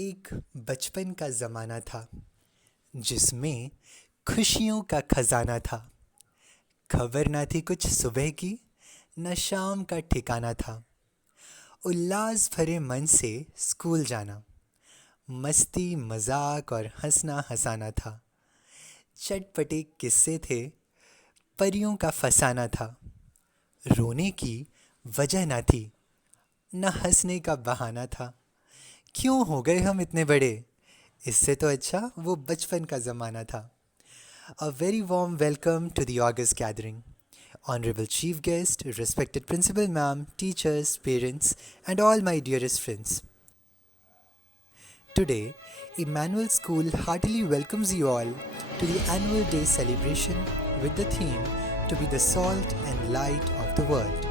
एक बचपन का ज़माना था जिसमें खुशियों का खजाना था। खबर ना थी कुछ सुबह की, न शाम का ठिकाना था। उल्लास भरे मन से स्कूल जाना, मस्ती मजाक और हंसना हंसाना था। चटपटे किस्से थे, परियों का फसाना था। रोने की वजह ना थी, न हंसने का बहाना था। क्यों हो गए हम इतने बड़े, इससे तो अच्छा वो बचपन का ज़माना था। A very warm welcome to the August gathering. Honorable Chief Guest, respected Principal Ma'am, teachers, parents, and all my dearest friends. Today, Emmanuel School heartily welcomes you all to the annual day celebration with the theme to be the salt and light of the world.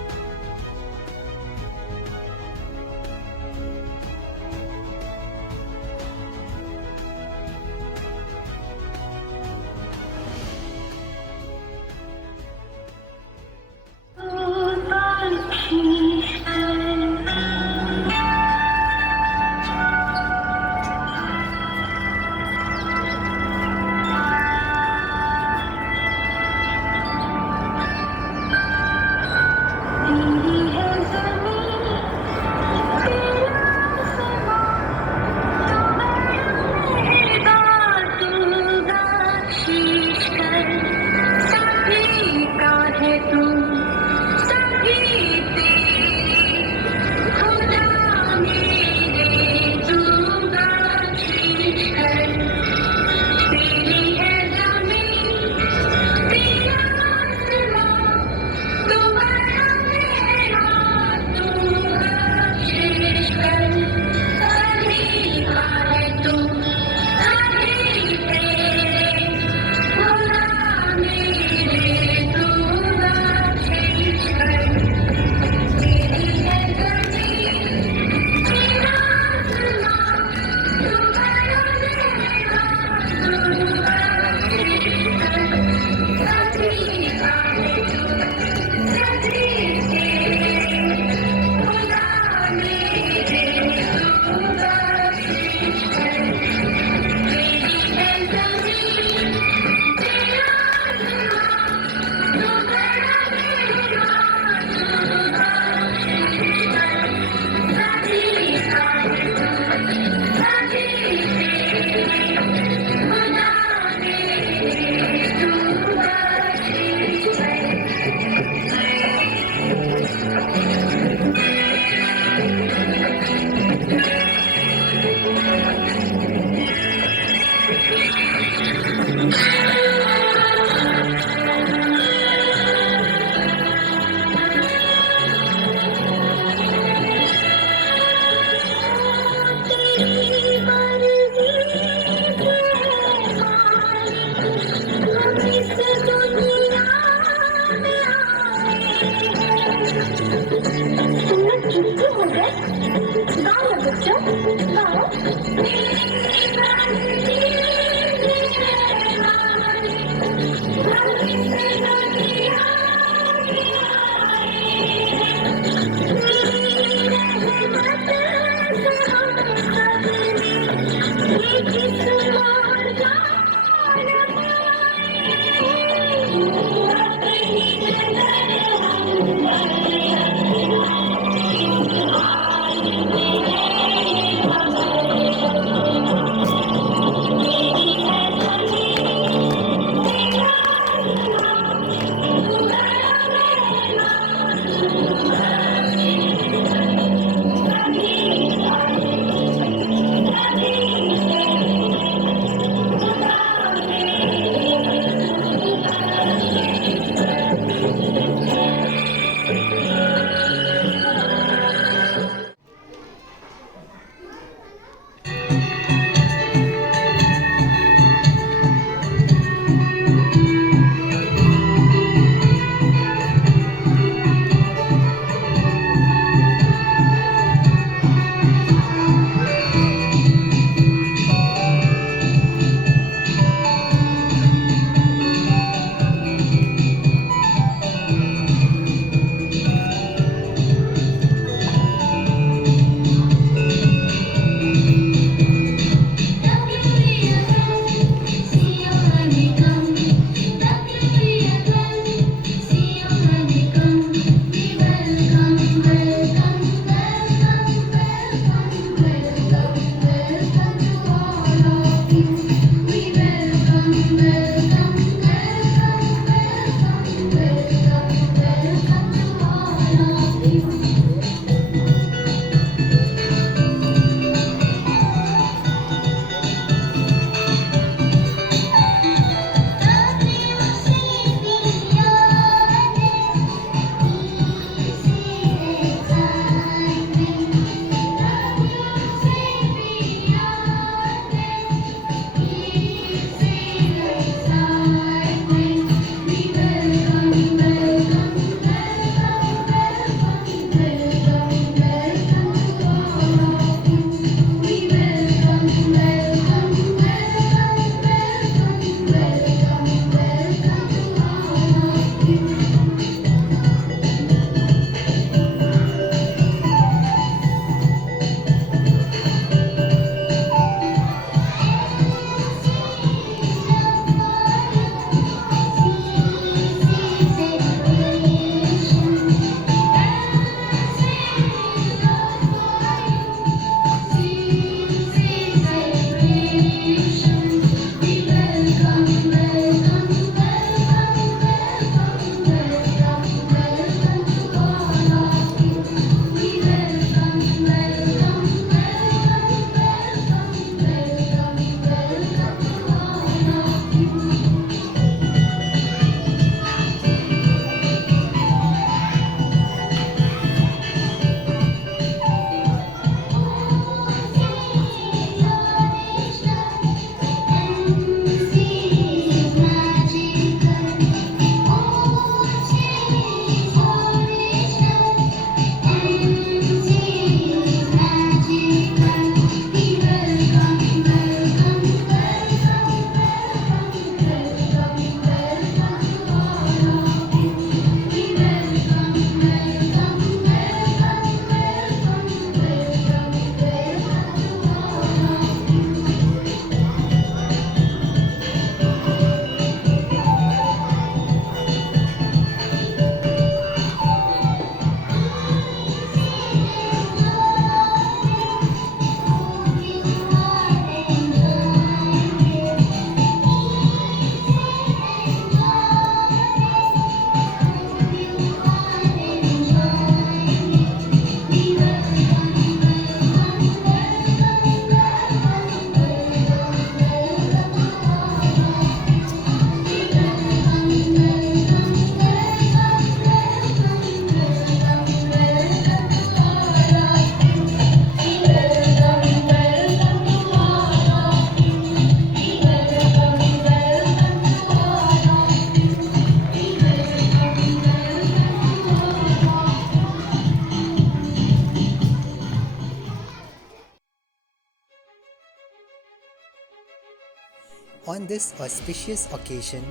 this auspicious occasion,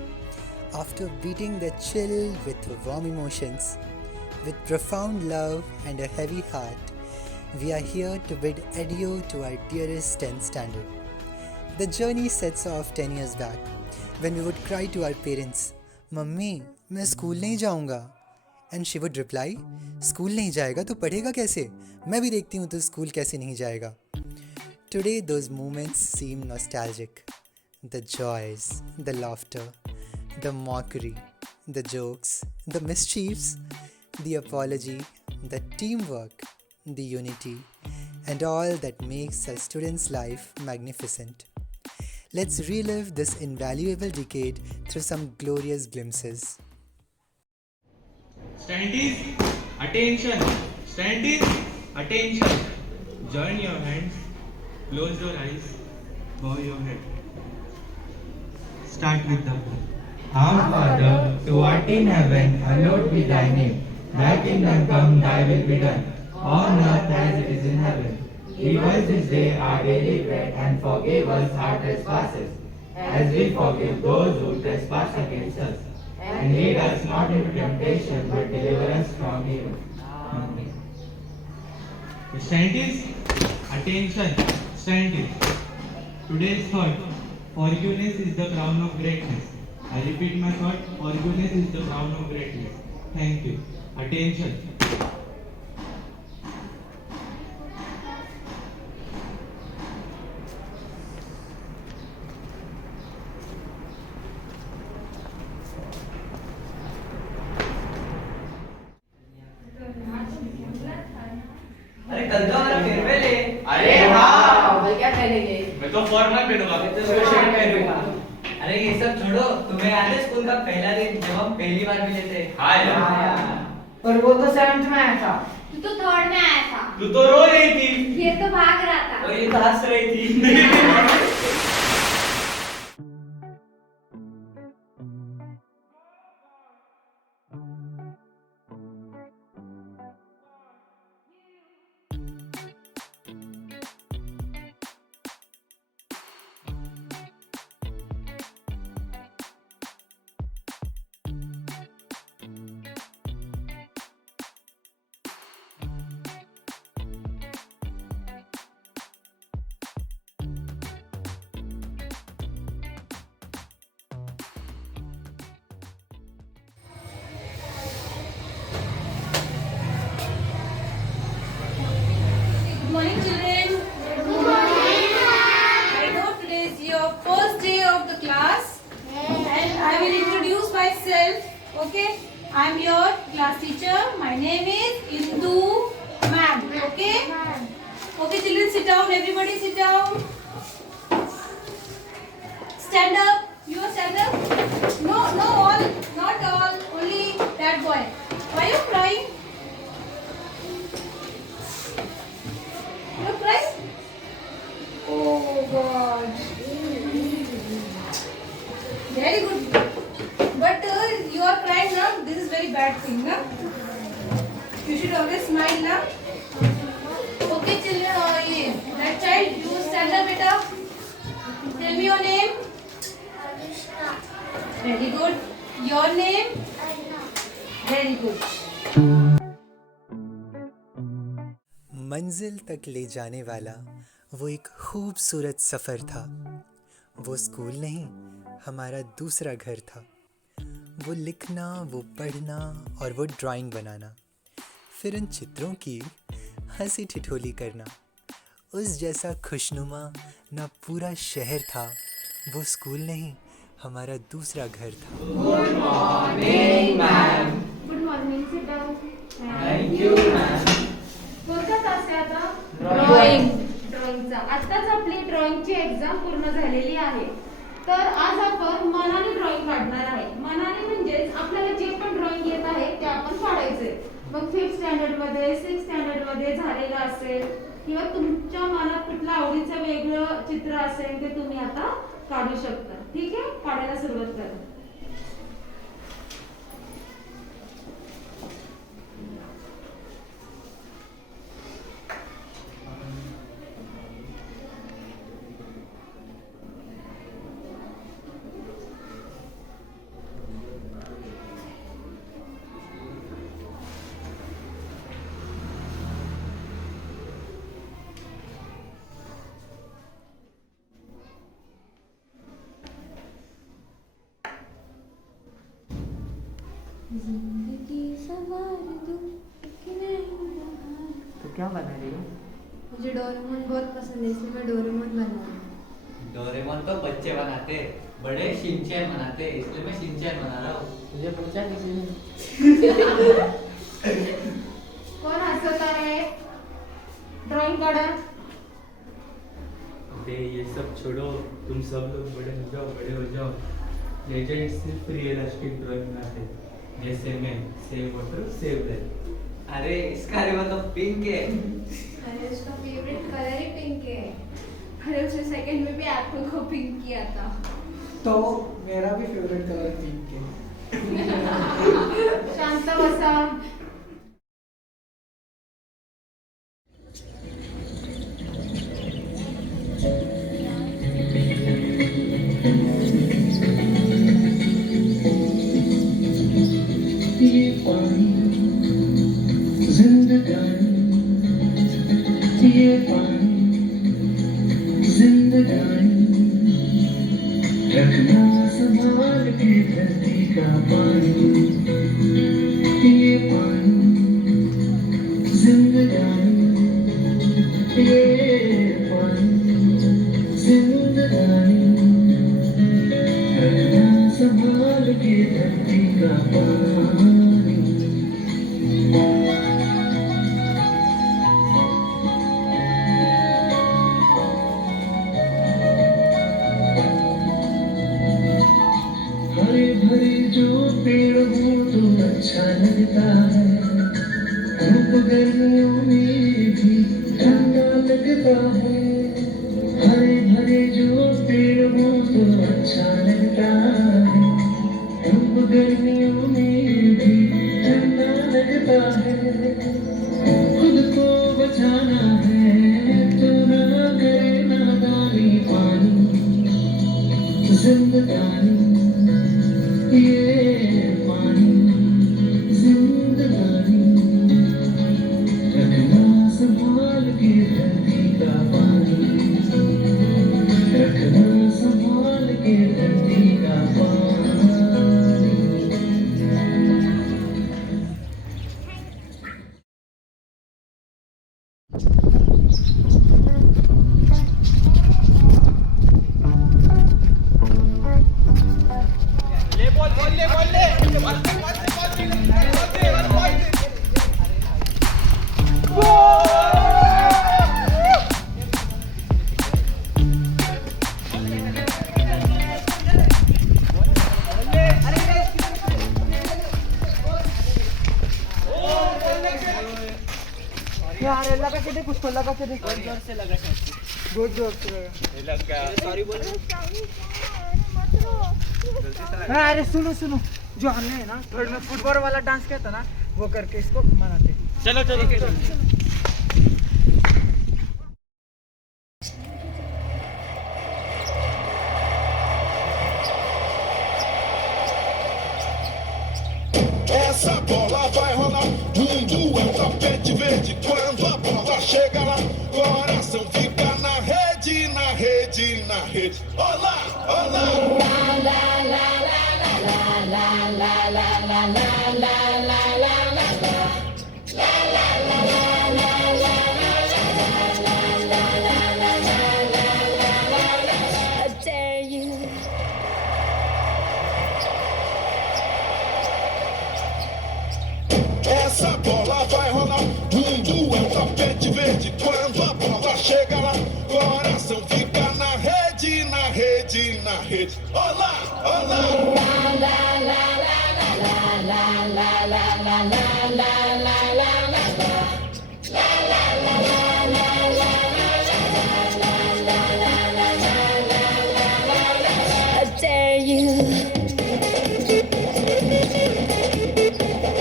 after beating the chill with warm emotions, with profound love and a heavy heart, we are here to bid adieu to our dearest 10th standard. The journey sets off 10 years back, when we would cry to our parents, "Mummy, मैं school नहीं जाऊंगा." And she would reply, "school नहीं जाएगा तो पढ़ेगा कैसे? मैं भी देखती हूँ तो स्कूल कैसे नहीं जाएगा." Today those moments seem nostalgic. The joys, the laughter, the mockery, the jokes, the mischiefs, the apology, the teamwork, the unity, and all that makes a student's life magnificent. Let's relive this invaluable decade through some glorious glimpses. Standees, attention! Standees, attention! Join your hands, close your eyes, bow your head. Start with the Our Father, who art in heaven, hallowed be thy name. Thy kingdom come, thy will be done, on earth as it is in heaven. Give us this day our daily bread, and forgive us our trespasses, as we forgive those who trespass against us. And lead us not into temptation, but deliver us from evil. Amen. Standees, attention! Standees. Today's thought, forgiveness is the crown of greatness. I repeat my thought, forgiveness is the crown of greatness. Thank you. Attention. अरे कल तो हमारा farewell है। अरे हाँ। भाई क्या पहनेंगे? मैं तो फॉर्मल पहनूंगा। मैं तो शर्ट पहनूंगा। अरे ये सब छोड़ो, तुम्हें याद है स्कूल का पहला दिन जब हम पहली बार मिले थे? हाँ यार। पर वो तो 7th में आया था। तू तो 3rd में आया था। तू तो रो रही थी। ये तो भाग रहा था। और ये तो हंस रही थी। Good morning, children. Good morning. I know today is your first day of the class, and I will introduce myself. Okay, I am your class teacher. My name is Indu ma'am. Okay. Okay, children, sit down. Everybody, sit down. Stand up. You are stand up. No, all, not all. Only that boy. Why are you crying? You crying? Oh God. Very good. But you are crying now. This is very bad thing, na? You should always smile, na? Okay, children. That child, you stand up, beta. Tell me your name. Very good. Your name. Very good. मंजिल तक ले जाने वाला वो एक खूबसूरत सफ़र था। वो स्कूल नहीं, हमारा दूसरा घर था। वो लिखना, वो पढ़ना और वो ड्राइंग बनाना, फिर उन चित्रों की हंसी ठिठोली करना। उस जैसा खुशनुमा ना पूरा शहर था। वो स्कूल नहीं, हमारा दूसरा घर था। Good morning, ma'am. Good morning. Sit down. Thank you, ma'am. कोणता तास आहे आता? Drawing. ड्रॉइंगचा. आत्ताच आपली ड्रॉइंगची एक्झाम पूर्ण झालेली आहे. तर आज आपण मनाने ड्रॉइंग काढणार आहे. मनाने म्हणजेच आपल्याला जे पण ड्रॉइंग येत आहे ते आपण काढायचे. मग 5th स्टँडर्ड मध्ये, 6th स्टँडर्ड मध्ये झालेलं असेल किंवा तुमच्या मनात कुठलं आवडीचं वेगळं चित्र असेल ते तुम्ही आता काढू शकता. ठीक आहे? काढायला सुरुवात करा. जिंदगी सवार दूं कि नहीं बहार। तो क्या बना रही हो? मुझे डोरेमोन बहुत पसंद है इसलिए मैं डोरेमोन बना रही हूँ। डोरेमोन तो बच्चे बनाते, बड़े शिनचैन बनाते, इसलिए मैं शिनचैन बना रहा हूँ। तुझे पूछा किसी ने? कौन हंसत आहे? ड्राइंग काढा. अरे ये सब छोड़ो, तुम सब लोग बड़े हो जाओ, बड़े हो जाओ। लेजेंड सिर्फ रियलिस्टिक ड्राइंग बनाते, जैसे मैं सेव वाटर सेव लाइफ। अरे इसका रिवर तो पिंक है। अरे उसका फेवरेट कलर ही पिंक है। अरे उसने सेकंड में भी एप्पल को पिंक किया था। तो मेरा भी फेवरेट कलर पिंक है। शांत बसा. ये पानी जिंदगानी, ये पानी जिंदगानी, रखना संभाल के धरती का पानी। ये पानी जिंदगानी, ये पानी जिंदगानी, रखना संभाल के धरती का पानी। हरे भरे जो पेड़ हो तो अच्छा लगता है, धूप गर्मियों में भी ठंडा लगता है। हरे भरे जो पेड़ हो तो अच्छा लगता है, धूप गर्मियों में भी ठंडा लगता है। खुद को बचाना है तो ना करे नादानी, पानी जिंदगानी, ये पानी जिंदगानी, रखना संभाल के धरती का पानी, रखना संभाल के धरती का पानी। यार लगा के देख उसको, लगा के देख। बहुत जोर से लगा, बहुत जोर से लगा। सॉरी बोल। हाँ अरे सुनो सुनो, जो हमने है ना थर्ड में फुटबॉल वाला डांस किया था ना, वो करके इसको मनाते। चलो चलो चलो। Essa bola vai rolar, mundo é um tapete verde. Quando a bola chega lá, coração fica na rede, na rede, na rede. Olá, olá. I dare you. Essa bola vai rolar, mundo é um tapete verde. Quando a bola chega lá, coração fica na rede, na rede, na rede. Olá, olá. I dare you.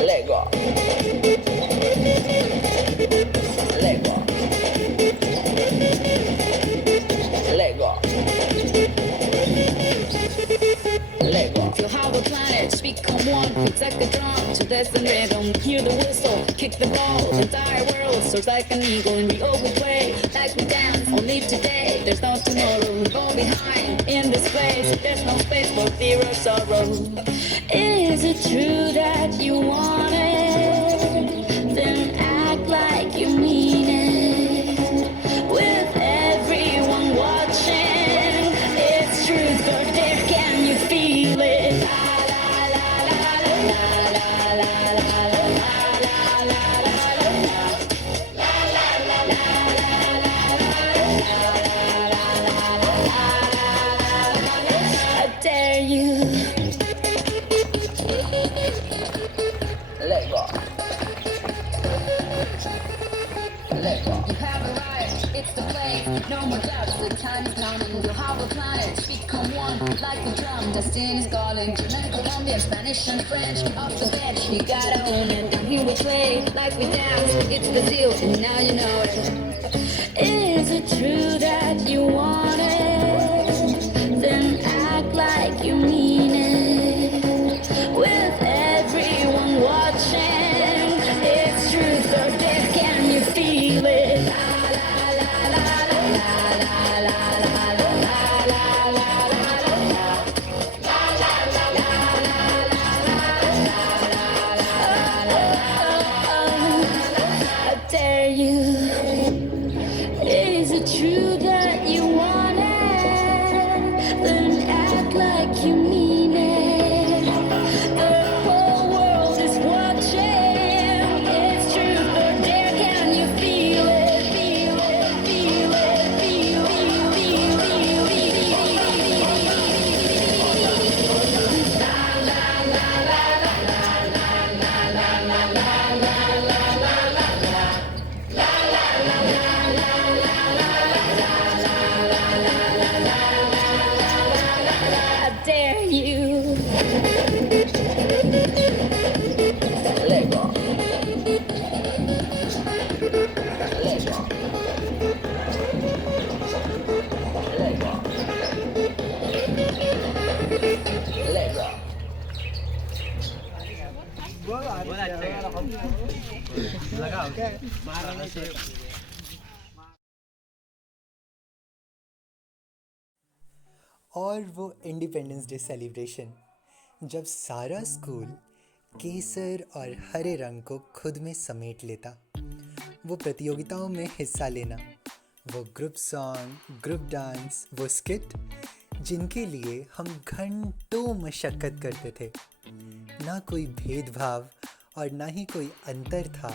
Let go. Let go. Let go. Let go. Feel how the planets become one. It's like a drum to dance the rhythm. Hear the whistle, kick the ball. The entire world soars like an eagle, and we all will play like we dance. Only today, there's no tomorrow. Go behind in this place. There's no space for fear or sorrow. Is it true that you You have arrived, it's the place, no more doubts, the time is coming. We'll have a planet, become one like a drum. Destiny's calling, German, Colombian, Spanish and French. Off the bench, you gotta own it. Down here we play like we dance. It's Brazil, and now you know it. Is it true that you want it? Then act like you mean it. With everyone watching, it's truth or dare, can you feel it? I dare you. Is it true that you want it? Then act like you mean it. The whole world is watching. It's truth or dare. Can you feel it? Feel it? Feel it? Feel it? I dare you. Let go. Let go. Let go. Let go. और वो independence day celebration जब सारा school केसर और हरे रंग को खुद में समेट लेता, वो प्रतियोगिताओं में हिस्सा लेना, वो ग्रुप सॉन्ग, ग्रुप डांस, वो स्किट जिनके लिए हम घंटों मशक्क़त करते थे। ना कोई भेदभाव और ना ही कोई अंतर था।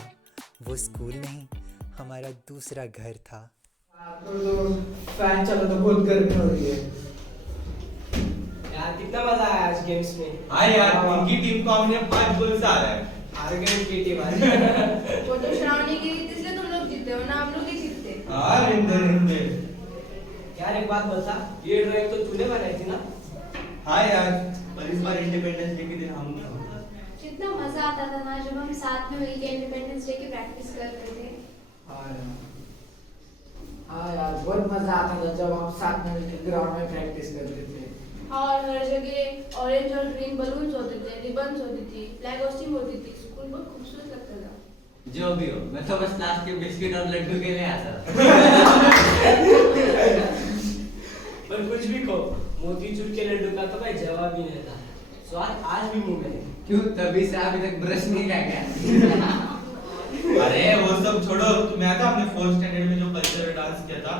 वो स्कूल नहीं, हमारा दूसरा घर था। तो फैन चलो तो बहुत गर्मी हो रही है यार। कितना मजा आया आज गेम्स में। हाँ यार, उनकी टीम को हमने 5 गोल से हारा है। हार गए उनकी टीम आज। वो तो श्रावणी की रीति से तुम लोग जीते हो ना, हम लोग ही जीतते। हाँ रिंदे। यार एक बात बता, ये ड्राइंग तो तूने बनाई थी ना? हाँ यार, पर इस बार इंडिपेंडेंस डे के दिन हम कितना मजा आता था ना जब हम साथ में मिलकर इंडिपेंडेंस डे की प्रैक्टिस करते थे। हाँ यार बहुत मजा आता था जब हम साथ में मिलकर ग्राउंड में प्रैक्टिस करते थे। और हर जगह ऑरेंज और ग्रीन बलून्स होते थे, रिबन्स होती थी, फ्लैग होस्टिंग होती थी। स्कूल बहुत खूबसूरत लगता था। जो भी हो, मैं तो बस लास्ट के बिस्किट और लड्डू के लिए आता था। पर कुछ भी कहो, मोतीचूर के लड्डू का तो भाई जवाब ही नहीं था। स्वाद आज भी मुंह में। क्यों, तभी से अभी तक ब्रश नहीं किया क्या? अरे वो सब छोड़ो, तुम्हें याद है हमने 4th स्टैंडर्ड में जो कल्चरल डांस किया था,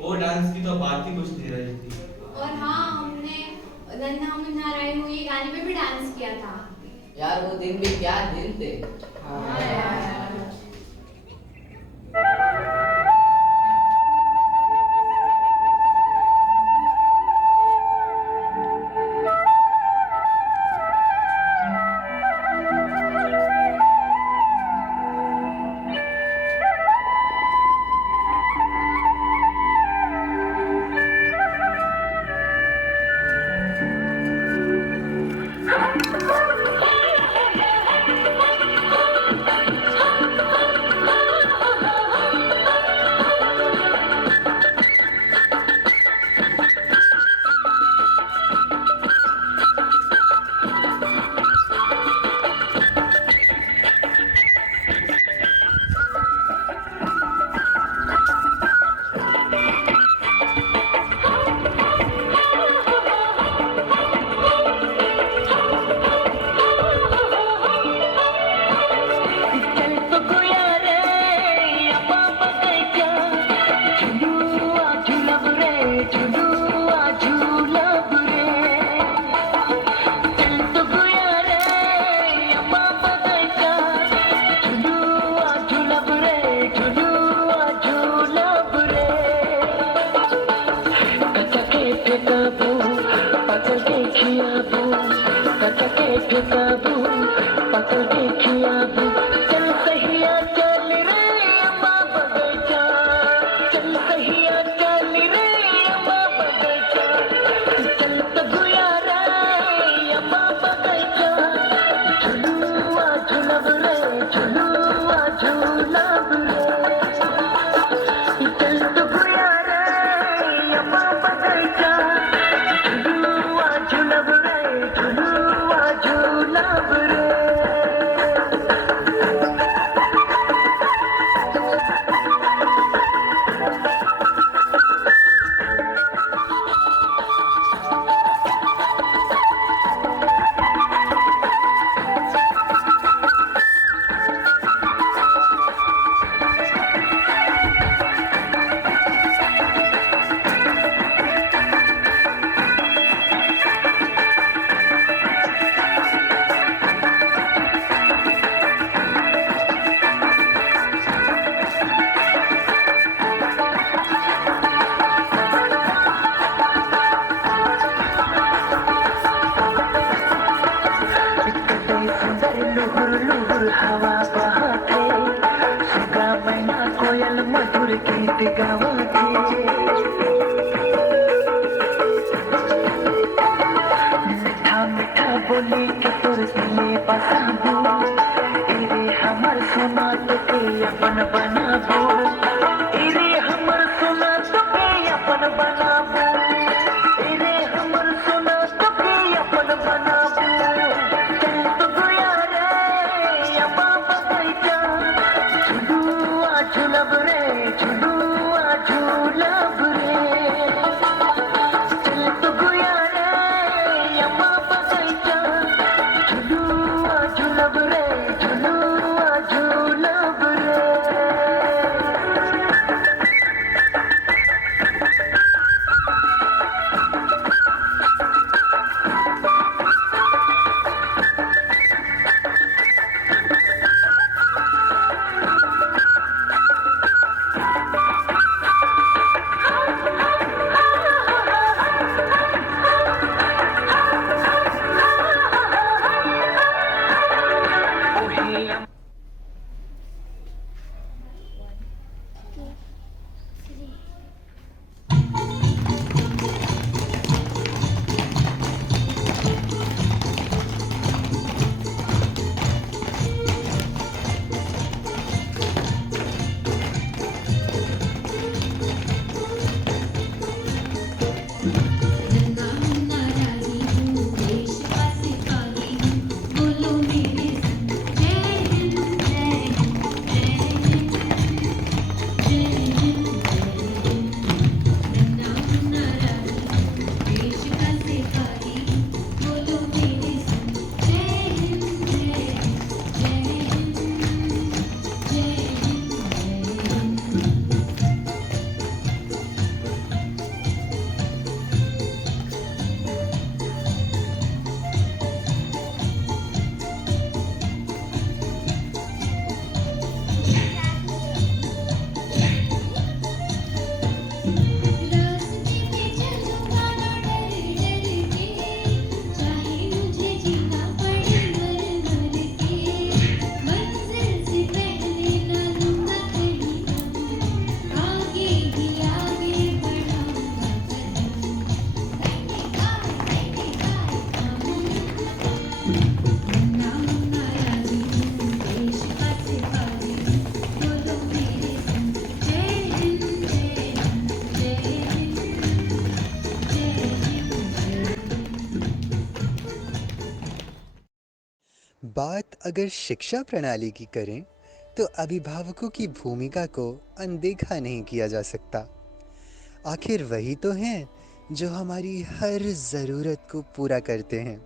वो डांस की तो बात ही कुछ नहीं रही थी। और हाँ, हमने नन्हा मुन्ना राय हुई गाने पे भी डांस किया था। यार वो दिन भी क्या दिन थे। हाँ यार। चल सहिया चल रे अम्मा बगैचा से सुंदर लुहुर लुहुर हवा बहाते, सुगा मैना कोयल मधुर गीत गावते। मीठा मीठा बोली के तोर दिले बसाबू, इरे हमर सोना तोके अपन बनाबू, इरे हमर सोना तोके अपन बनाबू, इरे हमर सोना तोके अपन बनाबू। चल तो गोया रे अम्मा बगैचा, झुलुआ झुलब रे झुलुआ झुलब रे। चल तो गोया रे अम्मा बगैचा, झुलुआ झुलब रे झुलुआ झुलब रे। बात अगर शिक्षा प्रणाली की करें तो अभिभावकों की भूमिका को अनदेखा नहीं किया जा सकता। आखिर वही तो हैं जो हमारी हर ज़रूरत को पूरा करते हैं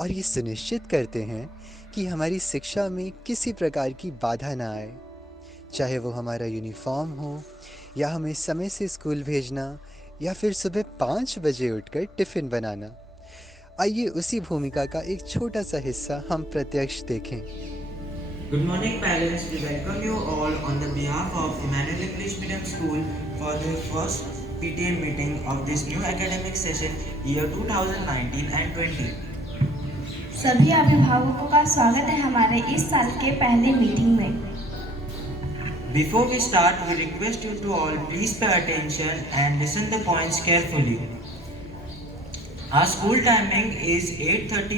और ये सुनिश्चित करते हैं कि हमारी शिक्षा में किसी प्रकार की बाधा ना आए, चाहे वो हमारा यूनिफॉर्म हो या हमें समय से स्कूल भेजना या फिर सुबह 5 बजे उठकर टिफ़िन बनाना। आइए उसी भूमिका का एक छोटा सा हिस्सा हम प्रत्यक्ष देखें। Good morning parents, we welcome you all on the behalf of Emmanuel English Medium School for the first PTA meeting of this new academic session year 2019 and 20. सभी अभिभावकों का स्वागत है हमारे इस साल के पहले मीटिंग में। Before we start, we request you to all please pay attention and listen the points carefully. Our school timing is 8:30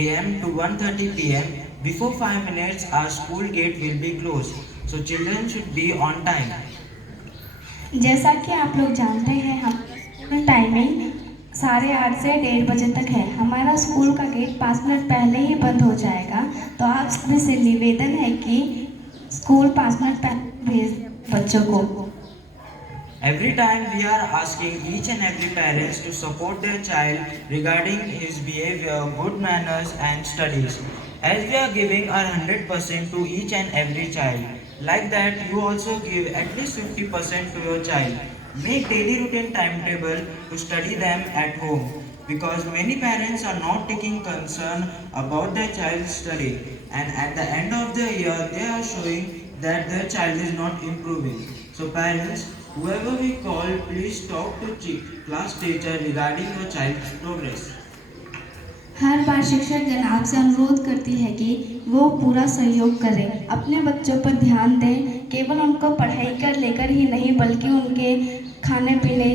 a.m. to 1:30 p.m. Before 5 minutes, our school gate will be closed, so children should be on time. जैसा कि आप लोग जानते हैं, हम timing 8:30 से 1:30 बजे तक है। हमारा स्कूल का गेट 5 मिनट पहले ही बंद हो जाएगा, तो आप सभी से निवेदन है कि स्कूल 5 मिनट पहले भेज बच्चों को। Every time we are asking each and every parents to support their child regarding his behavior, good manners and studies. As we are giving our 100% to each and every child, like that you also give at least 50% to your child. Make daily routine timetable to study them at home, because many parents are not taking concern about their child's study, and at the end of the year they are showing that their child is not improving. So parents, whoever we call, please talk to class teacher regarding your child's progress. हर बार शिक्षक जन आपसे अनुरोध करती है कि वो पूरा सहयोग करें, अपने बच्चों पर ध्यान दें, केवल उनको पढ़ाई कर लेकर ही नहीं बल्कि उनके खाने पीने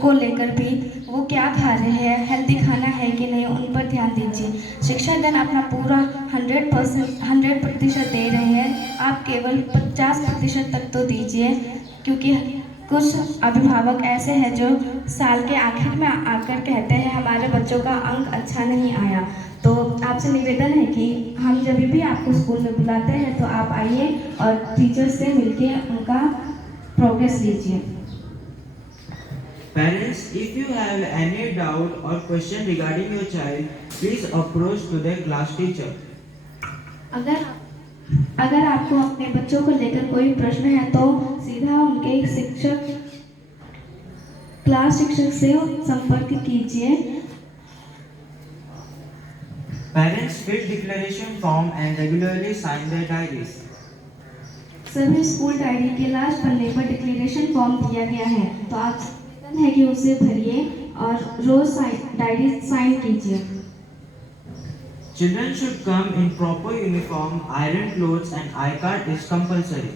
को लेकर भी वो क्या खा रहे हैं, हेल्दी खाना है कि नहीं, उन पर ध्यान दीजिए। शिक्षागण अपना पूरा 100% दे रहे हैं, आप केवल 50% तक तो दीजिए, क्योंकि कुछ अभिभावक ऐसे हैं जो साल के आखिर में आकर कहते हैं हमारे बच्चों का अंक अच्छा नहीं आया। तो आपसे निवेदन है कि हम जब भी आपको स्कूल में बुलाते हैं तो आप आइए और टीचर्स से मिलके उनका प्रोग्रेस लीजिए। Parents, if you have any doubt or question regarding your child, please approach to the class teacher. अगर आपको अपने बच्चों को लेकर कोई प्रश्न है तो सीधा उनके क्लास शिक्षक से संपर्क कीजिए। Parents fill declaration form and regularly sign their diaries. सभी स्कूल डायरी के लास्ट पन्ने पर डिक्लेरेशन फॉर्म दिया गया है, तो आप निवेदन है कि उसे भरिए और रोज डायरी साइन कीजिए। Children should come in proper uniform, iron clothes and I-card is compulsory.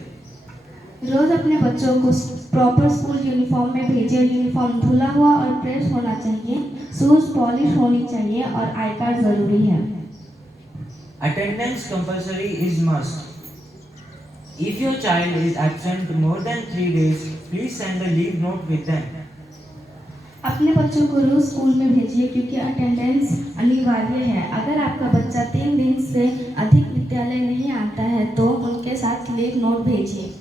रोज अपने बच्चों को प्रॉपर स्कूल यूनिफॉर्म में भेजिए। यूनिफॉर्म धुला हुआ और प्रेस होना चाहिए, शूज पॉलिश होनी चाहिए और आई कार्ड जरूरी है। Attendance compulsory is must. If your child is absent more than 3 days, please send a leave note with them. अपने बच्चों को रोज स्कूल में भेजिए क्योंकि अटेंडेंस अनिवार्य है। अगर आपका बच्चा 3 दिन से अधिक विद्यालय नहीं आता है तो उनके साथ लीव नोट भेजिए।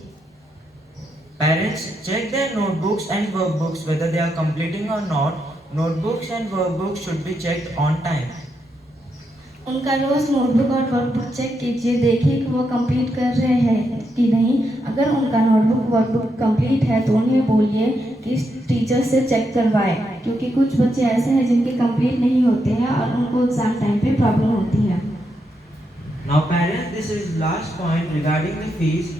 Parents, check their notebooks and workbooks whether they are completing or not. Notebooks and workbooks should be checked on time. उनका रोज नोटबुक और वर्कबुक चेक कीजिए, देखिए कि वो कंप्लीट कर रहे हैं कि नहीं। अगर उनका नोटबुक वर्कबुक कंप्लीट है तो उन्हें बोलिए कि टीचर से चेक करवाए, क्योंकि कुछ बच्चे ऐसे हैं जिनके कंप्लीट नहीं होते हैं और उनको एग्जाम टाइम पे प्रॉब्लम होती है। Now parents, this is last point regarding the fees.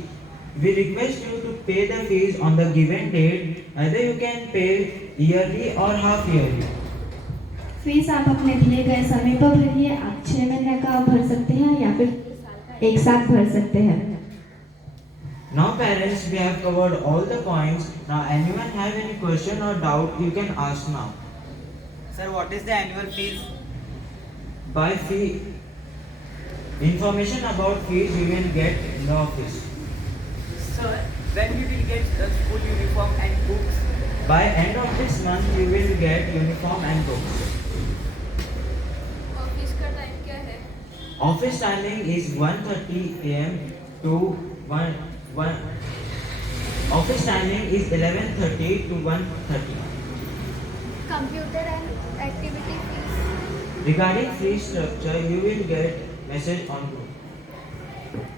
We request you to pay the fees on the given date. Either you can pay yearly or half yearly. Fees आप अपने दिए गए समय पर भरिए। आप 6 महीने का भर सकते हैं या फिर एक साथ भर सकते हैं। Now parents, we have covered all the points. Now anyone have any question or doubt, you can ask now. Sir, what is the annual fees? By fee, information about fees you will get in the office. Sir, when we will get school uniform and books? By end of this month, you will get uniform and books. Office का time क्या है? Office timing is 1:30 a.m. to 1. Office timing is 11:30 to 1:30. Computer and activity fees? Regarding fee structure, you will get message on group.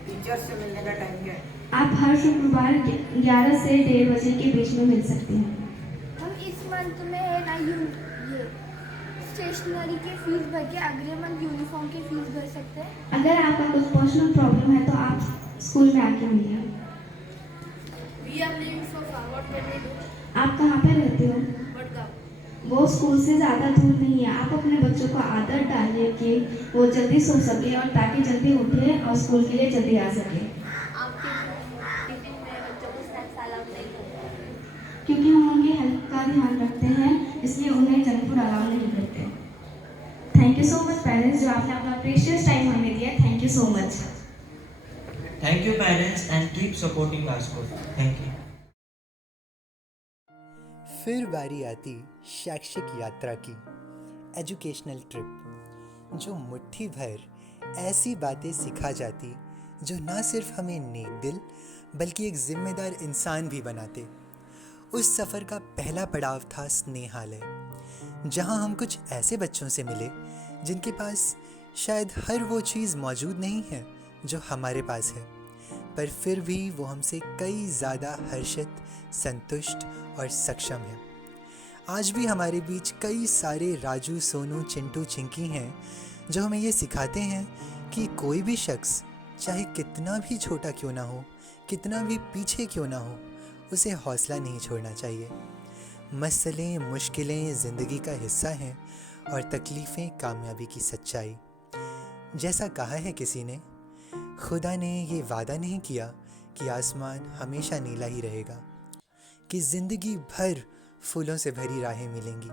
Teacher से मिलने का time क्या है? आप हर शुक्रवार 11 से 1:30 बजे के बीच में मिल सकते हैं। हम इस मंथ में है ना ये स्टेशनरी के फीस भर के अगले मंथ यूनिफॉर्म के फीस भर सकते हैं। अगर आपका कुछ पर्सनल प्रॉब्लम है तो आप स्कूल में आके मिलिए। We are living so far, what can we do? आप कहाँ पे रहते हो? बड़गांव। वो स्कूल से ज़्यादा दूर नहीं है। आप अपने बच्चों को आदत डालिए कि वो जल्दी सो सके और ताकि जल्दी उठे और स्कूल के लिए जल्दी आ सके। टिफिन में बच्चों को स्नैक्स अलाउ नहीं करते क्योंकि हम उनकी हेल्थ का ध्यान रखते हैं, इसलिए उन्हें जंक फूड अलाउ नहीं करते। Thank you so much parents, जो आपने अपना प्रेशियस टाइम हमें दिया। Thank you so much. Thank you parents and keep supporting our school. Thank you. फिर बारी आती शैक्षिक यात्रा की, एजुकेशनल ट्रिप, जो मुट्ठी भर ऐसी बातें सिखा जाती जो ना सिर्फ हमें नेक दिल बल्कि एक जिम्मेदार इंसान भी बनाते। उस सफ़र का पहला पड़ाव था स्नेहालय, जहां हम कुछ ऐसे बच्चों से मिले जिनके पास शायद हर वो चीज़ मौजूद नहीं है जो हमारे पास है, पर फिर भी वो हमसे कई ज़्यादा हर्षित, संतुष्ट और सक्षम है। आज भी हमारे बीच कई सारे राजू, सोनू, चिंटू, चिंकी हैं जो हमें ये सिखाते हैं कि कोई भी शख्स चाहे कितना भी छोटा क्यों ना हो, कितना भी पीछे क्यों ना हो, उसे हौसला नहीं छोड़ना चाहिए। मसले, मुश्किलें ज़िंदगी का हिस्सा हैं और तकलीफ़ें कामयाबी की सच्चाई। जैसा कहा है किसी ने, खुदा ने ये वादा नहीं किया कि आसमान हमेशा नीला ही रहेगा, कि ज़िंदगी भर फूलों से भरी राहें मिलेंगी।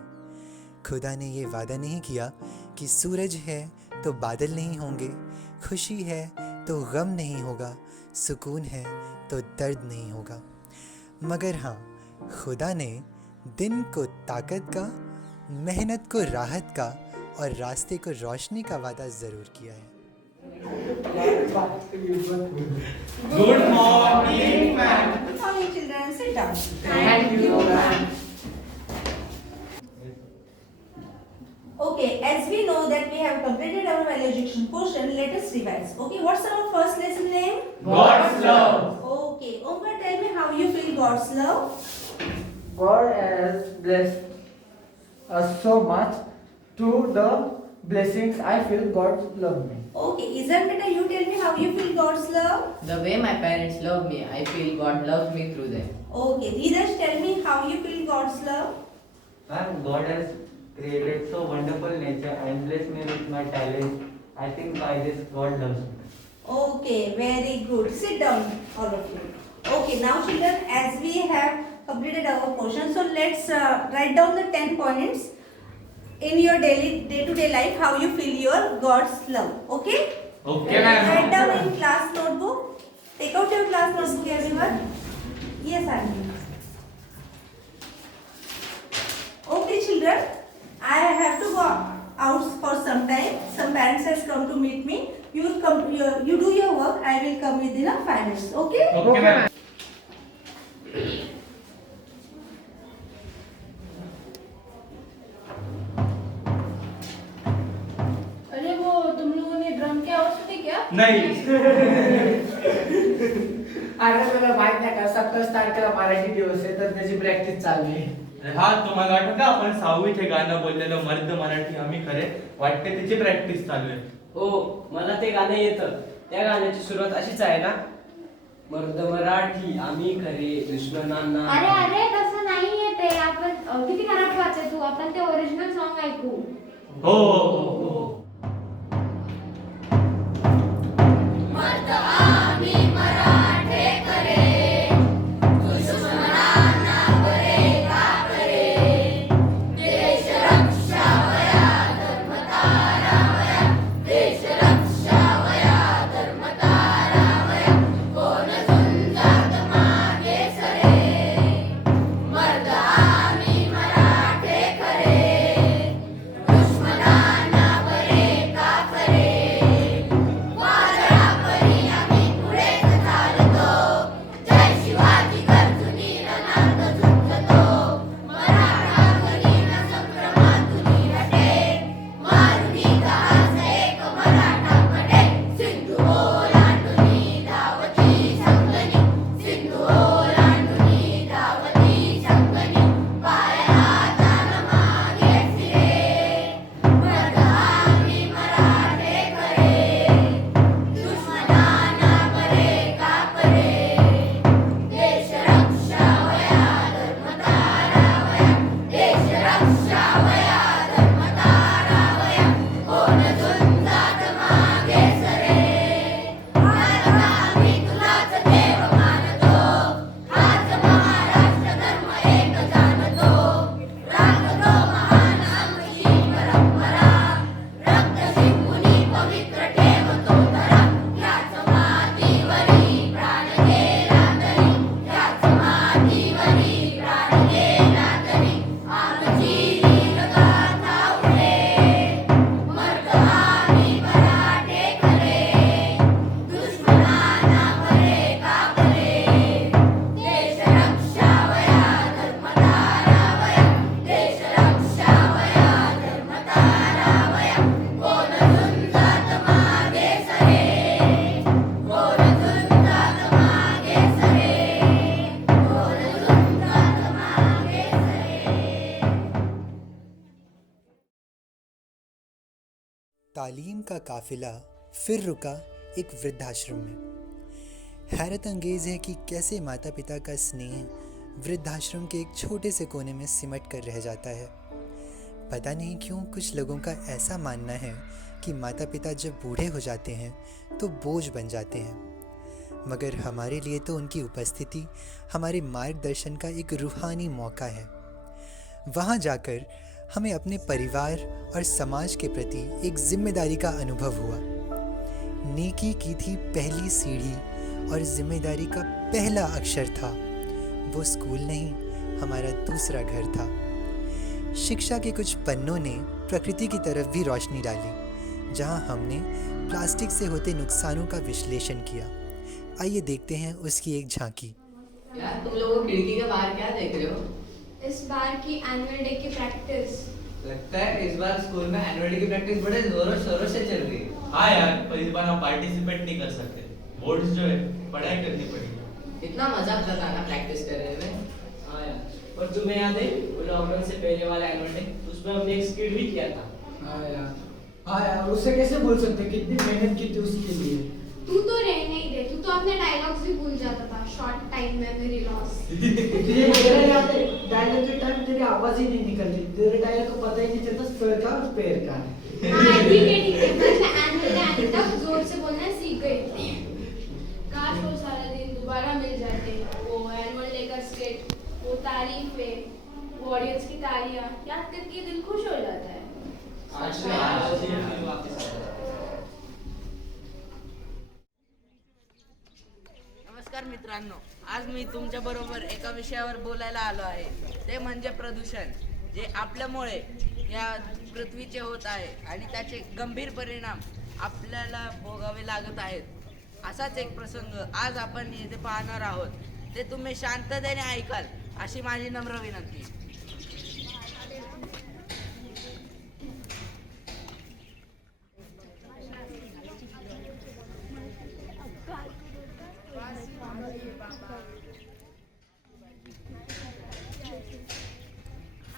खुदा ने ये वादा नहीं किया कि सूरज है तो बादल नहीं होंगे, खुशी है तो गम नहीं होगा, सुकून है तो दर्द नहीं होगा। मगर हाँ, खुदा ने दिन को ताकत का, मेहनत को राहत का और रास्ते को रोशनी का वादा ज़रूर किया है। Good morning, ma'am. Good morning, children. Sit down. Thank you, ma'am. Okay, as we know that we have completed our value addiction portion, let us revise. Okay, what's our first lesson name? God's love. Okay, Omkar, tell me how you feel God's love. God has blessed us so much. To the blessings, I feel God love me. Okay, Izan beta, you tell me how you feel God's love. The way my parents love me, I feel God loves me through them. Okay, Dheeraj, tell me how you feel God's love. Ma'am, God has created so wonderful nature and blessed me with my talent. I think by this God loves me. Okay, very good. Sit down, all of you. Okay, now children, as we have completed our portion, so let's write down the 10 points in your day-to-day life, how you feel your God's love. Okay? Okay, ma'am. Write down in class notebook. Take out your class notebook, everyone. Yes, Andy. Okay, children. I have to go out for some time. Some parents has come to meet me. You will come. You do your work. I will come within 5 minutes. Okay? Okay, ma'am. अरे वो तुम लोगों ने drum की आवाज सुनी क्या? नहीं. अरे मला माहित नाही का, 27 तारखेला मराठी दिवस आहे तर त्याची प्रॅक्टिस चालू आहे. हा, तुम्हाला वाटतं का आपण 6वीत हे गाणं बोललेलं मर्द मराठी आम्ही खरे वाटते त्याची प्रॅक्टिस चालू आहे. हो, मला ते गाणं येतं. त्या गाण्याची सुरुवात अशीच आहे ना, मर्द मराठी आम्ही खरे दुश्मनांना. अरे अरे तसं नाहीये ते. आपण किती खराब वाचय तू. आपण ते ओरिजिनल सॉन्ग ऐकू. हो हो हो. तालीम का काफिला फिर रुका एक वृद्धाश्रम में। हैरत अंगेज़ है कि कैसे माता पिता का स्नेह वृद्धाश्रम के एक छोटे से कोने में सिमट कर रह जाता है। पता नहीं क्यों कुछ लोगों का ऐसा मानना है कि माता पिता जब बूढ़े हो जाते हैं तो बोझ बन जाते हैं, मगर हमारे लिए तो उनकी उपस्थिति हमारे मार्गदर्शन का एक रूहानी मौका है। वहाँ जाकर हमें अपने परिवार और समाज के प्रति एक जिम्मेदारी का अनुभव हुआ। नेकी की थी पहली सीढ़ी और जिम्मेदारी का पहला अक्षर था। वो स्कूल नहीं, हमारा दूसरा घर था। शिक्षा के कुछ पन्नों ने प्रकृति की तरफ भी रोशनी डाली, जहां हमने प्लास्टिक से होते नुकसानों का विश्लेषण किया। आइए देखते हैं उसकी एक झांकी। यार तुम लोग खिड़की के बाहर क्या देख रहे हो? इस बार की एनुअल डे की प्रैक्टिस। लगता है इस बार स्कूल में एनुअल डे की प्रैक्टिस बड़े जोरों शोरों से चल रही है। हाँ यार, पर इस बार हम पार्टिसिपेट नहीं कर सकते। बोर्ड्स जो है पढ़ाई करनी पड़ेगी। इतना मजा आता था ना प्रैक्टिस करने में। हाँ यार, और तुम्हें याद है वो लॉकडाउन से पहले वाला एनुअल डे, उसमें हमने एक स्किट भी किया था। हाँ यार, उससे कैसे भूल सकते, कितनी मेहनत की थी उसके लिए। तू तो रहने ही दे, तू तो अपने डायलॉग्स भी भूल जाता था। Short time memory loss. तुझे मेरा याद है, डायलॉग के टाइम तेरी आवाज ही नहीं निकलती, तेरे डायलॉग को पता ही नहीं चलता सर का और पैर का। हाँ ठीक है, बस मैं एनुअल डे आने तक जोर से बोलना सीख गई। काश वो सारा दिन दोबारा मिल जाते। वो एनुअल डे का स्किट, वो तारीफें, वो ऑडियंस की तालियां याद करके दिल खुश हो जाता है। नमस्कार मित्रांनो, आज मी तुमच्या बरोबर एका विषयावर बोलायला आलो आहे, ते म्हणजे प्रदूषण, जे आपल्यामुळे या पृथ्वीचे होत आहे आणि त्याचे गंभीर परिणाम आपल्याला भोगावे लागत आहेत. असाच एक प्रसंग आज आपण येथे पाहणार आहोत, ते तुम्ही शांततेने ऐकाल अशी माझी नम्र विनंती.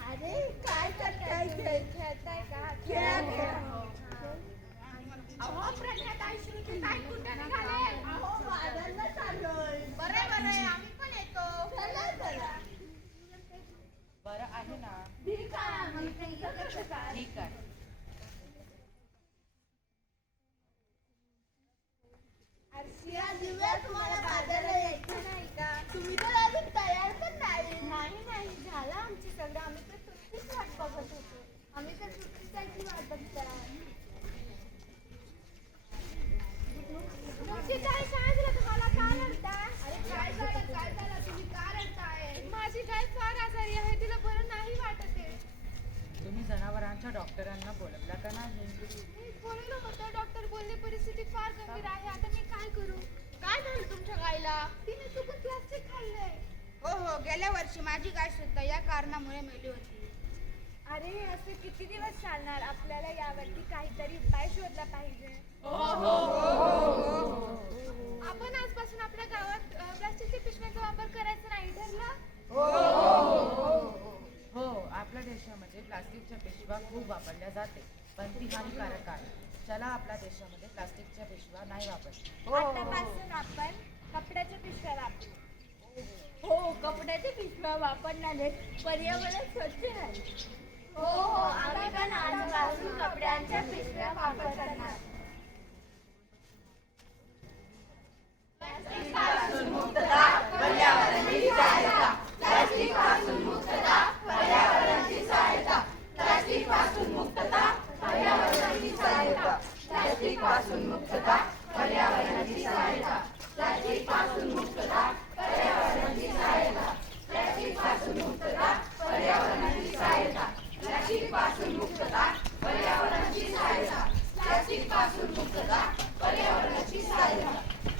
अरे काय करताय, खेळताय का? खेळा. अहो प्रज्ञाताई, श्रुती ताई कुठे निघाले? अहो बाजारला चाललोय. बरं आम्ही पण येतो. चला. बरं आहे ना? ठीक आहे. ठीक आहे. अर्शिया दिव्या, तुम्हाला बाजारला यायचं नाही का? तुम्ही तर अजून तयार पण नाही झालं आमची सगळं. आम्ही तर सुट्टीच वाट बघत होतो. आम्ही तर सुट्टीसाठी वाट बघत आहोत. तुमची काय सांगितलं तुम्हाला? का रडता? अरे काय झालं तुम्ही का रडताय? माझी काय फार आजारी आहे, तिला बरं नाही वाटत आहे. तुम्ही जनावरांच्या डॉक्टरांना बोलवलं का नाही? बोललो होतं, डॉक्टर बोलले परिस्थिती फार गंभीर आहे. आता मी काय करू? काय झालं तुमच्या गायला? तिने चुकून प्लास्टिक खाल्लंय. हो, गेल्या वर्षी माझी गाय सुद्धा या कारणामुळे मेली होती. अरे असे किती दिवस चालणार? आपल्याला यावरती काहीतरी उपाय शोधला पाहिजे. आपण आजपासून आपल्या गावात प्लास्टिकच्या पिशव्यांचा वापर करायचा नाही ठरला? हो, आपल्या देशामध्ये प्लास्टिकच्या पिशव्या खूप वापरल्या जाते, पण ती हानिकारक आहे. चला आपल्या देशामध्ये प्लास्टिकच्या पिशव्या नाही वापरत. आतापासून आपण कपड्याच्या पिशव्या वापरू. हो, कपड्याच्या पिशव्या वापरण्याने पर्यावरण स्वच्छ राहील. हो, आम्ही पण आजपासून कपड्यांच्या पिशव्या वापरणार. प्लास्टिकपासून मुक्तता, पर्यावरणाची सहायता. प्लास्टिकपासून मुक्तता, पर्यावरणाची सहायता. प्लास्टिकपासून मुक्तता, पर्यावरणाची सहायता. प्लास्टिकपासून मुक्तता, पर्यावरणाची सहायता. प्लास्टिकपासून मुक्तता, पर्यावरणाची सहायता. प्लास्टिकपासून मुक्तता, पर्यावरणाची सहायता. प्लास्टिकपासून मुक्तता, पर्यावरणाची सहायता. प्लास्टिकपासून मुक्तता, पर्यावरणाची सहायता.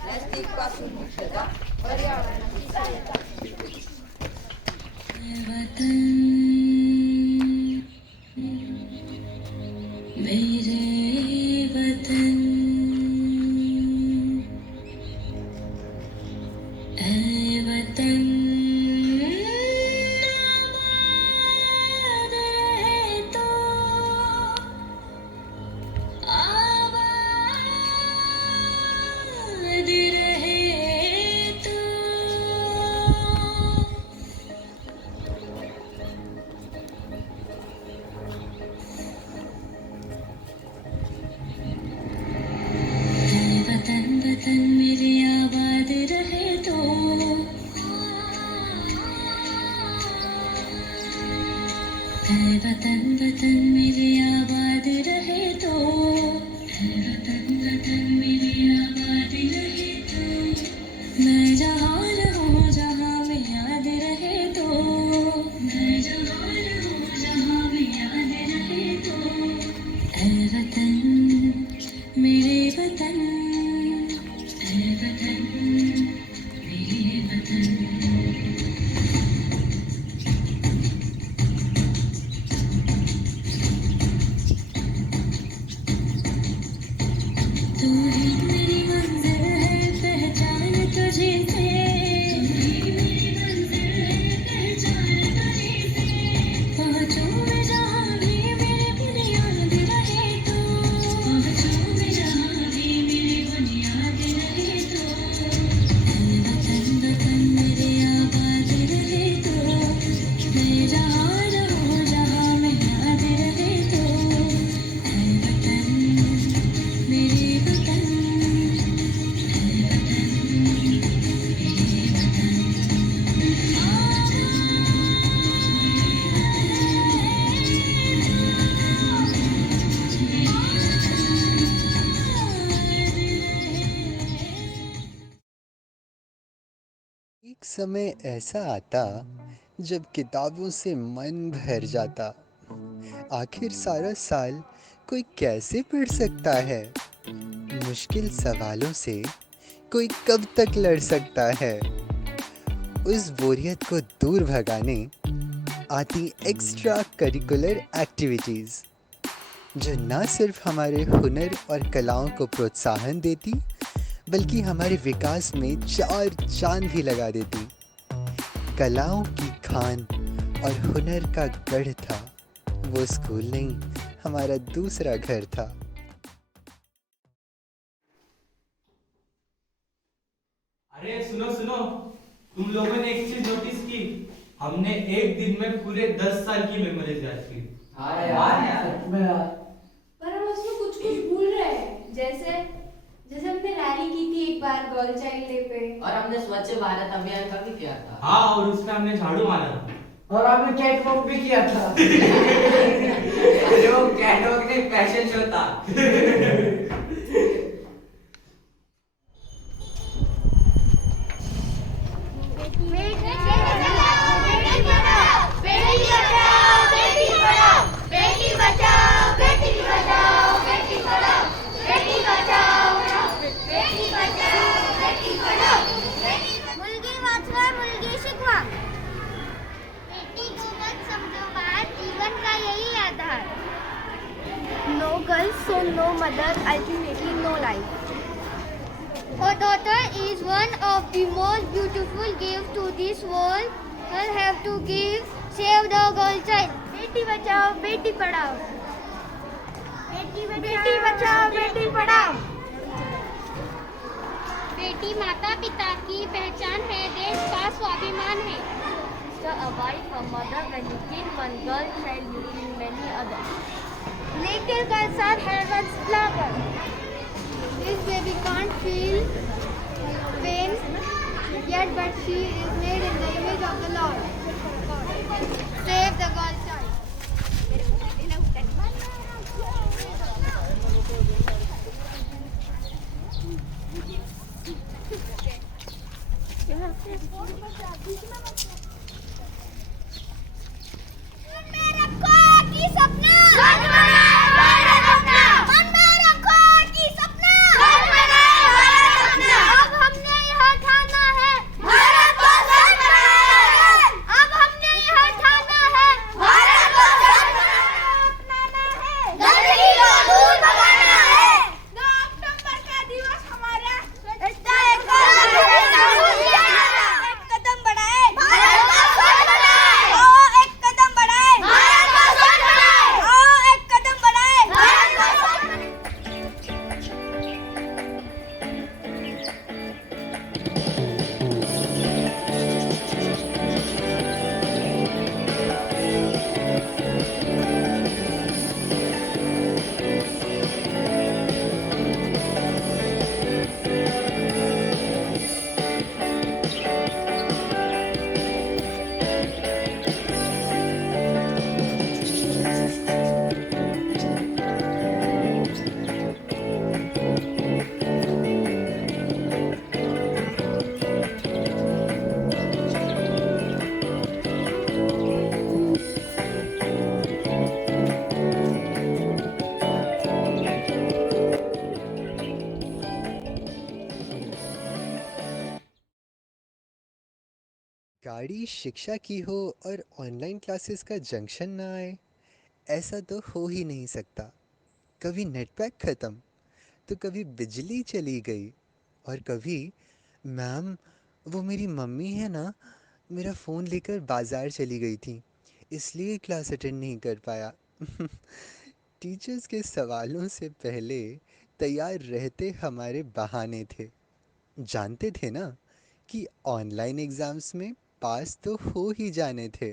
प्लास्टिकपासून मुक्तता, पर्यावरणाची सहायता. मेरे वतन, ऐ वतन आबाद रहे तो, आबाद रहे तो, एक समय ऐसा आता जब किताबों से मन भर जाता। आखिर सारा साल कोई कैसे पढ़ सकता है? मुश्किल सवालों से कोई कब तक लड़ सकता है? उस बोरियत को दूर भगाने आती एक्स्ट्रा करिकुलर एक्टिविटीज़, जो न सिर्फ हमारे हुनर और कलाओं को प्रोत्साहन देती बल्कि हमारे विकास में चार चांद भी लगा देती। कलाओं की खान और हुनर का गढ़ था वो स्कूल नहीं, हमारा दूसरा घर था। अरे सुनो सुनो, तुम लोगों ने एक चीज नोटिस की? हमने एक दिन में पूरे 10 साल की मेमोरीज याद की। हाँ यार सच में यार। पर हम उसमें कुछ कुछ भूल रहे हैं, जैसे हमने रैली की थी एक बार गर्ल चाइल्ड डे पे, और हमने स्वच्छ भारत अभियान का भी किया था। हाँ, और उसमें हमने झाड़ू मारा था। और हमने कैट वॉक भी किया था। अरे वो कैट वॉक नहीं, फैशन शो था। No girl, so no mother, ultimately no life. A daughter is one of the most beautiful gifts to this world. Girl have to give, save the girl child. Beti Bachao, Beti Padhao. Beti Bachao, Beti Padhao. बेटी माता पिता की पहचान है, देश का स्वाभिमान है. A wife, a mother, when you kill one girl child, you kill many others. Little girls are heaven's flower. This baby can't feel pain yet, but she is made in the image of the Lord. Save the girl child. गाड़ी शिक्षा की हो और online classes का junction ना आए, ऐसा तो हो ही नहीं सकता। कभी नेट पैक ख़त्म, तो कभी बिजली चली गई, और कभी मैम वो मेरी मम्मी है ना, मेरा फ़ोन लेकर बाज़ार चली गई थी, इसलिए क्लास अटेंड नहीं कर पाया। टीचर्स के सवालों से पहले तैयार रहते हमारे बहाने थे। जानते थे ना कि ऑनलाइन एग्ज़ाम्स में पास तो हो ही जाने थे।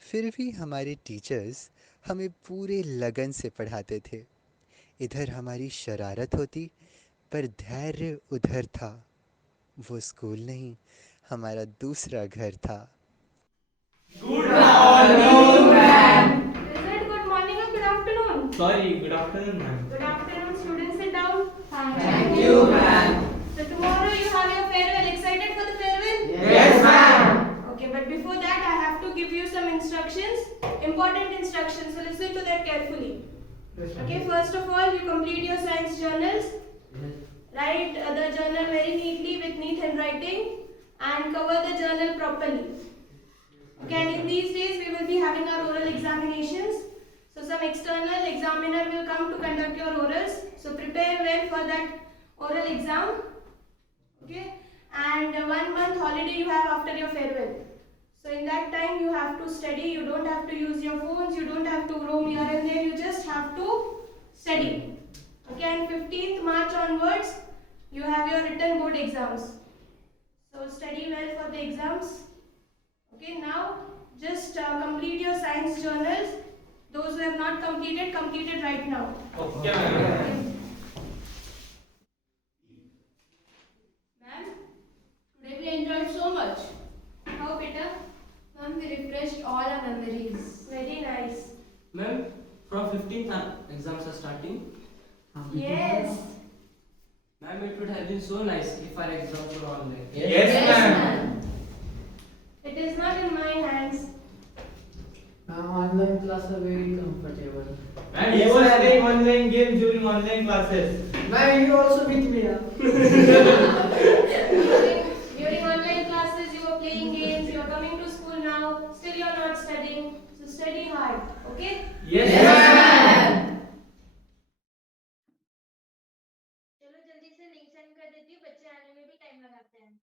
फिर भी हमारे टीचर्स हमें पूरे लगन से पढ़ाते थे। इधर हमारी शरारत होती, पर धैर्य उधर था। वो स्कूल नहीं, हमारा दूसरा घर था। Good afternoon, ma'am. Is it good morning or good afternoon? Sorry, good afternoon, ma'am. Good afternoon, students. Sit down. Thank you, ma'am. So tomorrow you have your farewell. Excited for the farewell? Yes. Okay, first of all, you complete your science journals. Write the journal very neatly with neat handwriting and cover the journal properly. Okay, and in these days we will be having our oral examinations. So some external examiner will come to conduct your orals. So prepare well for that oral exam. Okay, and 1 month holiday you have after your farewell. So in that time you have to study. You don't have to use your phones. You don't have to roam here and there. You just have to study. Okay, and 15th March onwards you have your written board exams. So study well for the exams. Okay, now just complete your science journals. Those who have not completed, complete it right now. Okay, ma'am. Ma'am, today we enjoyed so much. How, Peter? Ma'am, we refreshed all our memories. Very nice. Ma'am, from 15th exams are starting. Yes. Ma'am, it would have been so nice if our exams were online. Yes, ma'am. It is not in my hands. Online class are very comfortable. Ma'am, you were playing online games during online classes. Ma'am, you also beat me up. During online classes, you were playing games. You are coming to school now. Still, you are not studying. So study hard. Okay? Yes, ma'am. चलो जल्दी से link send कर देती हूँ बच्चे आने में भी टाइम लगाते हैं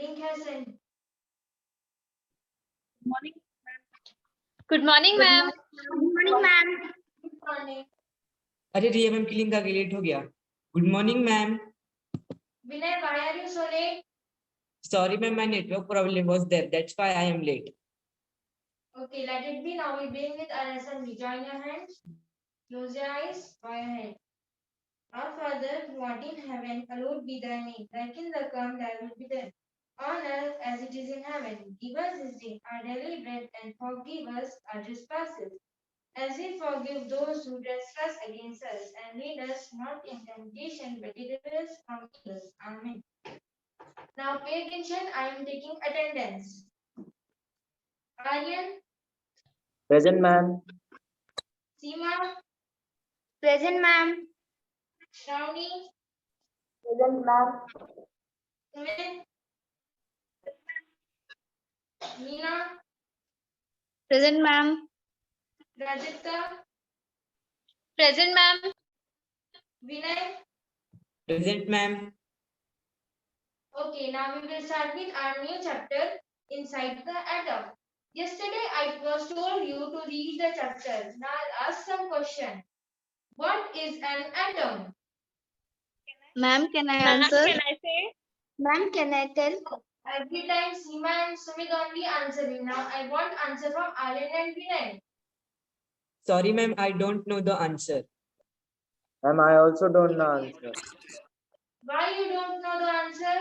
लिंक है send morning good morning ma'am good morning ma'am Good morning. अरे रिया मैम की लिंक आगे लेट हो गया. Good morning ma'am. Vinay, why are you so late? Sorry ma'am, my network problem was there. That's why I am late. Okay, let it be. Now we begin with our assembly. Join your hands. Close your eyes. Bow your head. Our Father, who art in heaven, hallowed be thy name. Thy kingdom come, thy will be done. On earth as it is in heaven. Give us this day our daily bread and forgive us our trespasses, as we forgive those who trespass against us. And lead us not in temptation, but deliver us from evil. Amen. Now pay attention. I am taking attendance. Aryan, Present ma'am. Seema, present ma'am Shravani, present ma'am Sumit, Meena, present ma'am Rajita, present ma'am Vinay. Present ma'am. Okay, now we will start with our new chapter, Inside the Atom. Yesterday I was told you to read the chapter. Now I'll ask some question. What is an atom? Ma'am can I Ma'am, answer can I say? Ma'am can I tell Every time Seema and Sumit only answering. Now I want answer from Aryan and Vinay. Sorry ma'am, I don't know the answer. Ma'am, I also don't know answer. Why you don't know the answer?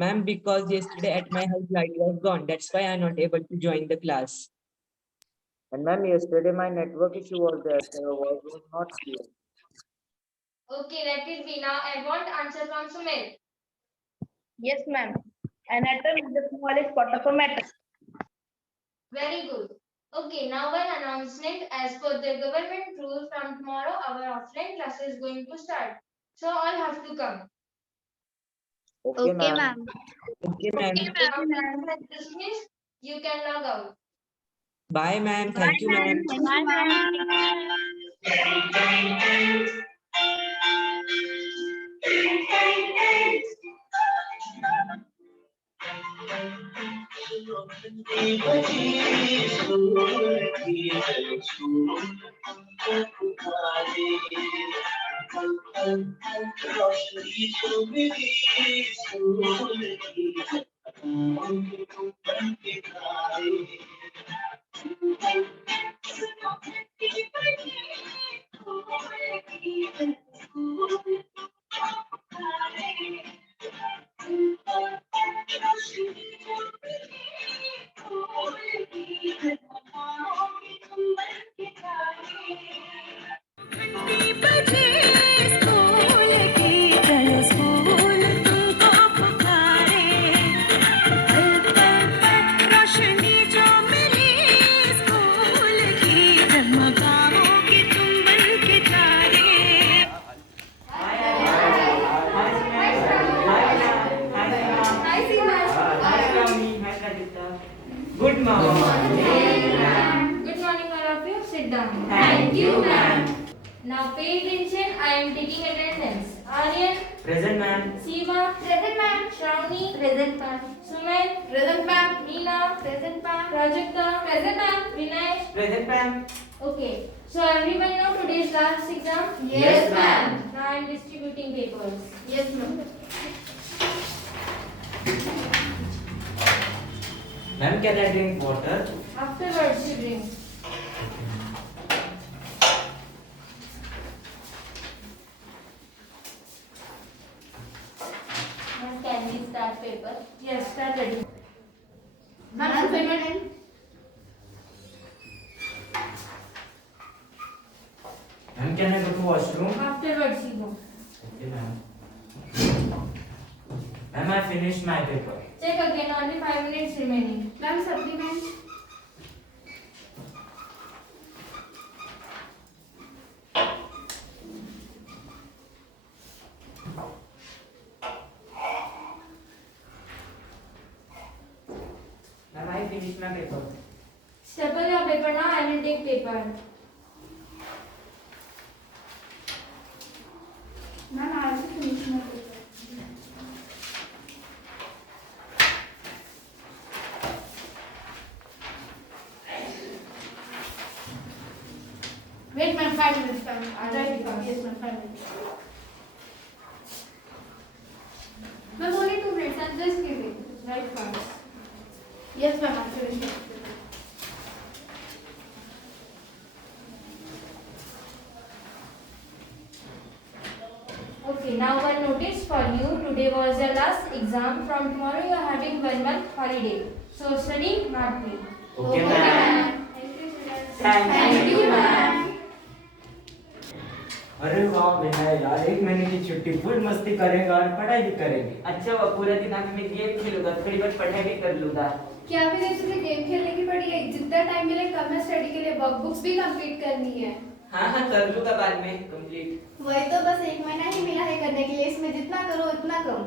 Ma'am, because yesterday at my house light was gone. That's why I'm not able to join the class. And ma'am, yesterday my network issue was there, so your voice was not clear. Okay, let it be. Now I want answer from Sumit. Yes ma'am an atom is the smallest part of a matter Very good. Okay, now one announcement. As per the government rule, from tomorrow our offline class is going to start. So all have to come. Okay, ma'am. Okay ma'am. Now, dismissed. You can log out. Bye ma'am. Thank you ma'am. School तुमको पुकारे Vincent, I am taking attendance. Aryan. Present, ma'am. Seema. Present, ma'am. Shravani. Present, ma'am. Suman. Present, ma'am. Neena. Present, ma'am. Prajakta. Present, ma'am. Vinay. Present, ma'am. Okay. So everyone know today's last exam? Yes, ma'am. Now I am distributing papers. Yes, ma'am. Ma'am, can I drink water? Afterwards you drink. Ma'am, can we start paper? Yes, start ready. Ma'am, payment. Ma'am, can I go to washroom? Afterwards you go. Okay, ma'am. Ma'am, I finished my paper. Check again, only 5 minutes remaining. Ma'am, supplement. Ma'am, I finished my paper. Staple your paper now, I will take paper. Ma'am, I also finished my paper. Wait, ma'am, 5 minutes, ma'am. I'll write it down. Yes, ma'am, 5 minutes. Ma'am, only 2 minutes. I'll just give it. Right fast. Yes, ma'am, I'll finish it. Okay, now one notice for you. Today was your last exam. From tomorrow you are having 1 month holiday. So study, not play. Okay, ma'am. Thank you, ma'am. अरे वाह बेटा यार, 1 महीने की छुट्टी, full मस्ती करेंगे और पढ़ाई भी करेंगे। अच्छा वो पूरा दिन अभी मैं गेम खेलूंगा, थोड़ी बहुत पढ़ाई भी कर लूंगा। क्या भी नहीं, तुझे गेम खेलने की पड़ी है। जितना टाइम मिले कम है स्टडी के लिए। बुक्स भी कंप्लीट करनी है। हाँ हाँ कर लूंगा बाद में कंप्लीट। वही तो, बस 1 महीना ही मिला है करने के लिए। इसमें जितना करो उतना कम।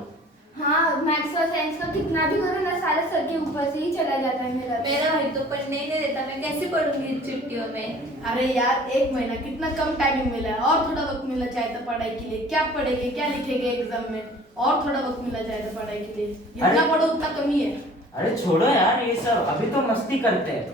हाँ, मैथ्स और साइंस का कितना भी करो ना, सारे सर के ऊपर से ही चला जाता है मेरा भाई तो पढ़ने ही नहीं देता, मैं कैसे पढ़ूंगी इन छुट्टियों में। अरे यार, 1 महीना कितना कम टाइम मिला है। और थोड़ा वक्त मिलना चाहिए था पढ़ाई के लिए। क्या पढ़ेंगे, क्या लिखेंगे एग्जाम में। और थोड़ा वक्त मिलना चाहिए था पढ़ाई के लिए। जितना पढ़ो उतना कम ही है। अरे छोड़ो यार ये सब, अभी तो मस्ती करते हैं।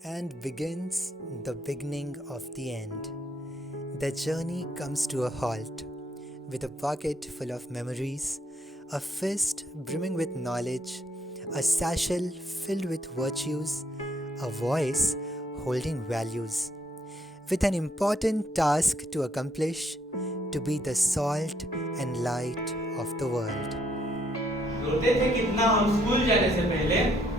And begins the beginning of the end. The journey comes to a halt with a pocket full of memories, a fist brimming with knowledge, a satchel filled with virtues, a voice holding values, with an important task to accomplish, to be the salt and light of the world. रोते थे कितना हम school जाने से पहले।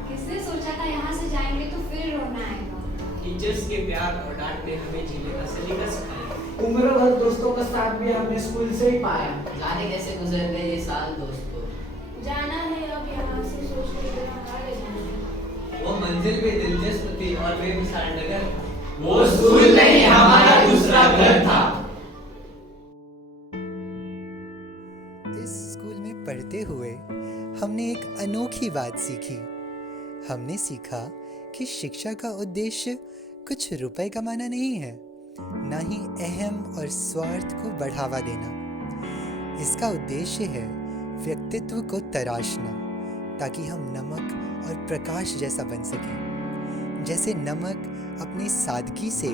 किसने सोचा था यहाँ से जाएंगे तो फिर रोना आएगा। टीचर्स के प्यार और डांट ने हमें जीने का सलीका सिखाया। उम्र भर दोस्तों का साथ भी हमने स्कूल से ही पाया। जाने कैसे गुजर गए ये साल दोस्तों। जाना है अब यहाँ से, सोच के कहाँ ले जाएंगे। वो मंजिल भी दिलचस्प थी और बेमिसाल डगर। वो स्कूल नहीं हमारा दूसरा घर था। इस स्कूल में पढ़ते हुए हमने एक अनोखी बात सीखी। हमने सीखा कि शिक्षा का उद्देश्य कुछ रुपए कमाना नहीं है, ना ही अहम और स्वार्थ को बढ़ावा देना। इसका उद्देश्य है व्यक्तित्व को तराशना, ताकि हम नमक और प्रकाश जैसा बन सकें। जैसे नमक अपनी सादगी से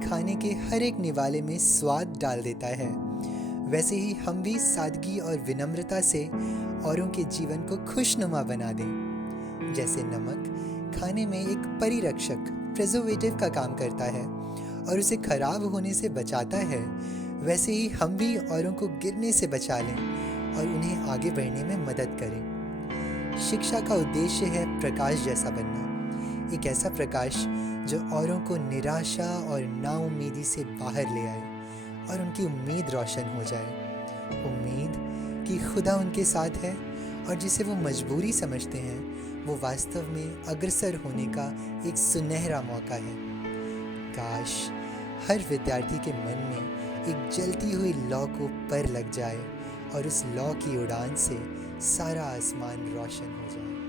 खाने के हर एक निवाले में स्वाद डाल देता है, वैसे ही हम भी सादगी और विनम्रता से औरों के जीवन को खुशनुमा बना दें। जैसे नमक खाने में एक परिरक्षक प्रिजर्वेटिव का काम करता है और उसे खराब होने से बचाता है, वैसे ही हम भी औरों को गिरने से बचा लें और उन्हें आगे बढ़ने में मदद करें। शिक्षा का उद्देश्य है प्रकाश जैसा बनना, एक ऐसा प्रकाश जो औरों को निराशा और नाउम्मीदी से बाहर ले आए और उनकी उम्मीद रोशन हो जाए। उम्मीद कि खुदा उनके साथ है और जिसे वो मजबूरी समझते हैं, वो वास्तव में अग्रसर होने का एक सुनहरा मौका है। काश हर विद्यार्थी के मन में एक जलती हुई लौ को पर लग जाए और उस लौ की उड़ान से सारा आसमान रोशन हो जाए।